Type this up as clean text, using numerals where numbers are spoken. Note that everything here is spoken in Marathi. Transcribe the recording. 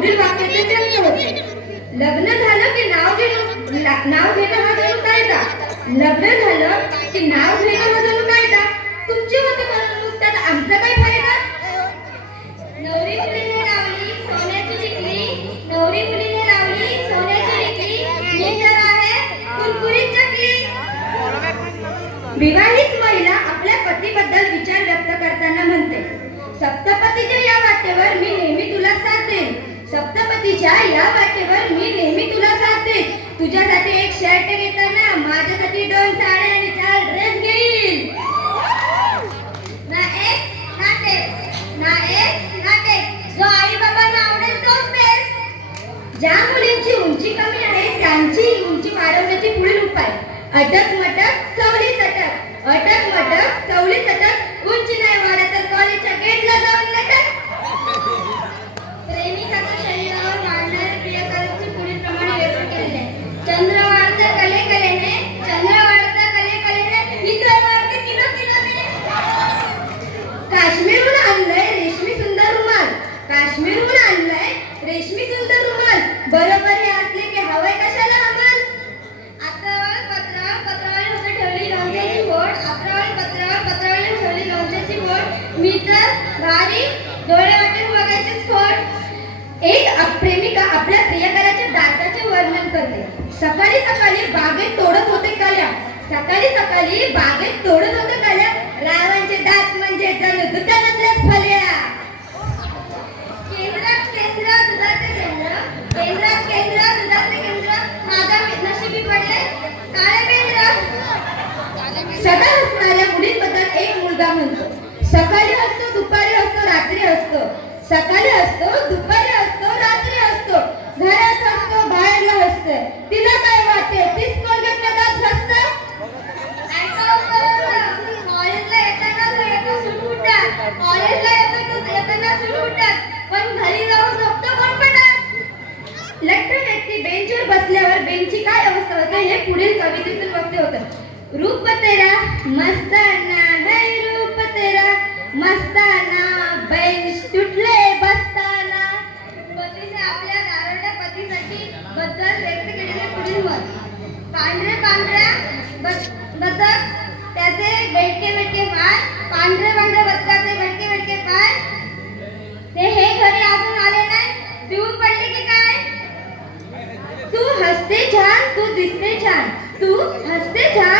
पुढील वाक्याचे व्यक्त होते. लग्न झालं की नाव घेणं हा जणू कायदा. लग्न झालं की नाव घेणं हा जणू कायदा. तुमची होते म्हणून त्यात आमचा काय फायदा. नवरी मुलीने लावली सोन्याची टिकली, नवरी मुलीने लावली सोन्याची टिकली, मी तर आहे कुरकुरीत चकली. विवाहित महिला आपल्या पतीबद्दल विचार व्यक्त करताना म्हणते, सप्तपतीच्या या वाटेवर मी नेहमी तुला साथ देईन. सप्तपतीच्या या वाटेवर मी नेहमी तुला साथ देईन. तुझ्यासाठी एक शर्ट घेताना माझ्यासाठी 2 साड्या आणि 4 ड्रेस घेईन. ना एक ना टेक्स, ना एक ना टेक्स, जो आई बाबांना आवडेल तोच बेस्ट. ज्या मुलींची उंची कमी आहे त्यांची उंची वाढवण्याची पुढील उपाय. अटक मटक चवली चटक, अटक मटक चवली चटक, उंची नाही वाढत तर कॉलेजच्या गेटला जाऊन लटक. प्रेमिकाच्या शरीरावर वाढणारे प्रियकरांचे पुढील प्रमाणे व्यक्त केले आहे. चंद्र वाढतं कले कलेने, चंद्र वाढतं कले कलेने, इतर वाढते किलो किलोने. काश्मीरहून आणलंय रेशमी सुंदर रुमाल, काश्मीरहून आणलंय रेशमी सुंदर रुमाल, बरोबर हे असले की हवंय कशाला हमाल. आत्रावळ पत्रावळ पत्रावळी होते ठेवली लोणच्याची बोट, आत्रावळ पत्रावळ पत्रावळी ठेवली लोणच्याची बोट, मी तर भारी डोळे वाटून बघायचेच खोट. एक प्रेमिका आपल्या प्रियकराच्या दाताचे वर्णन करते. सकाळी सकाळी बागेत तोडत होते कल्या, सकाळी सकाळी बागेत तोडत होते कल्या, रावांचे दात म्हणजे जणू दुकानातल्या फल्या. केंद्रात केंद्र दुधाचे केंद्र, केंद्रात केंद्र दुधाचे केंद्र, माझ्या नशिबी पडले काळे बेंद्र. सदा हसणाऱ्या मुलींबद्दल एक मुलगा म्हणतो, सकाळी असतो दुपारी असतो रात्री असतो, सकाळी असतो दुपारी असतो रात्री असतो, घरात असतो बाहेरला असतो, तिला काय वाटते तीच कोलगेटने दात घासतं. कॉलेजला येताना सूट उठतात, कॉलेजला येताना सूट उठतात, पण घरी जाऊन झोपतो कोणपटात. लठ्ठ व्यक्ती बेंचवर बसल्यावर बेंचची काय अवस्था होते हे पुढील कवितेतून वक्ते होतं. रूप तेरा मस्ताना है रूप तेरा मस्ताना, बेंच तुटले बसताना. पतीने आपल्या गारवड्या पतीसाठी बद्दल व्यक्त केलेले पुढील मत. पांढरे पांढऱ्या बदक त्याचे बेडके बेडके पाय, पांढरे पांढरे बदकाचे बेडके बेडके पाय, ते हे घरी अजून आले नाही, पिऊन पडले की काय. तू हसते छान तू दिसते छान, तू हसते छान